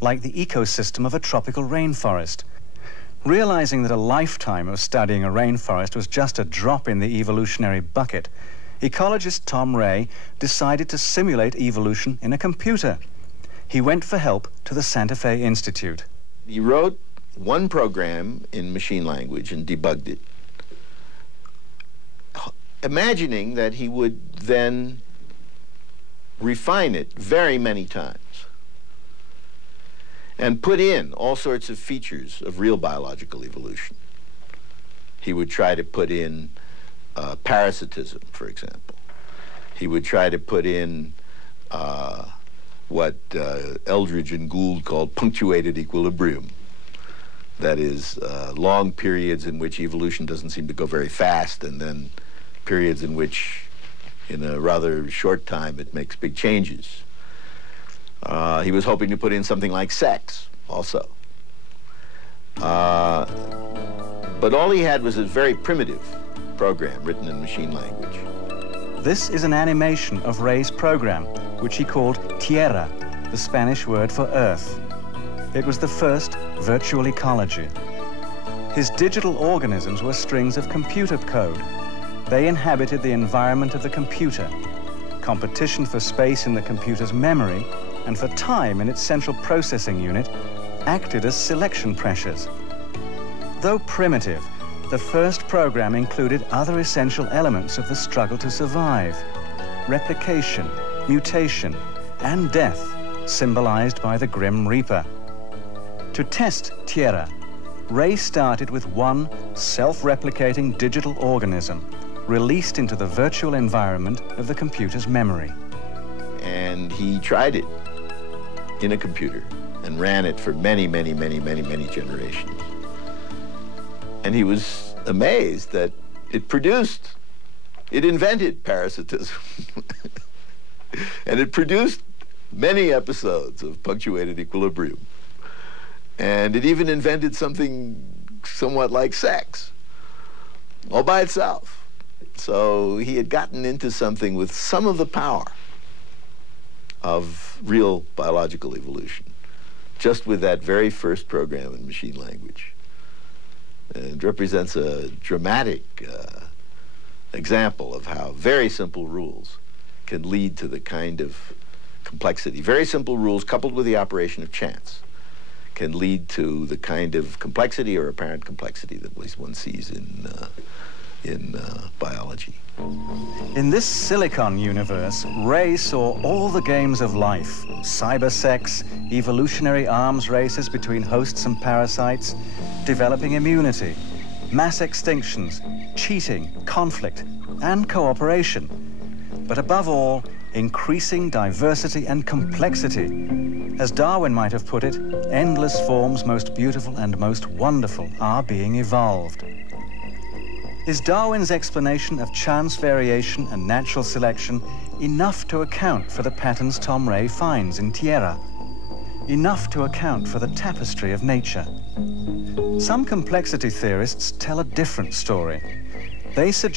like the ecosystem of a tropical rainforest. Realizing that a lifetime of studying a rainforest was just a drop in the evolutionary bucket, ecologist Tom Ray decided to simulate evolution in a computer. He went for help to the Santa Fe Institute. He wrote one program in machine language and debugged it, imagining that he would then refine it very many times and put in all sorts of features of real biological evolution. He would try to put in parasitism, for example. He would try to put in what Eldridge and Gould called punctuated equilibrium. That is, long periods in which evolution doesn't seem to go very fast, and then periods in which, in a rather short time, it makes big changes. He was hoping to put in something like sex, also. But all he had was a very primitive program written in machine language. This is an animation of Ray's program, which he called Tierra, the Spanish word for earth. It was the first virtual ecology. His digital organisms were strings of computer code. They inhabited the environment of the computer. Competition for space in the computer's memory and for time in its central processing unit acted as selection pressures. Though primitive, the first program included other essential elements of the struggle to survive: replication, mutation, and death, symbolized by the Grim Reaper. To test Tierra, Ray started with one self-replicating digital organism released into the virtual environment of the computer's memory. And he tried it in a computer and ran it for many, many, many, many, many generations. And he was amazed that it invented parasitism. And it produced many episodes of punctuated equilibrium. And it even invented something somewhat like sex, all by itself. So he had gotten into something with some of the power of real biological evolution, just with that very first program in machine language. It represents a dramatic example of how very simple rules can lead to the kind of complexity. Very simple rules coupled with the operation of chance can lead to the kind of complexity or apparent complexity that at least one sees in biology. In this silicon universe, Ray saw all the games of life: cybersex, evolutionary arms races between hosts and parasites, developing immunity, mass extinctions, cheating, conflict, and cooperation. But above all, increasing diversity and complexity. As Darwin might have put it, endless forms most beautiful and most wonderful are being evolved. Is Darwin's explanation of chance variation and natural selection enough to account for the patterns Tom Ray finds in Tierra? Enough to account for the tapestry of nature? Some complexity theorists tell a different story. They suggest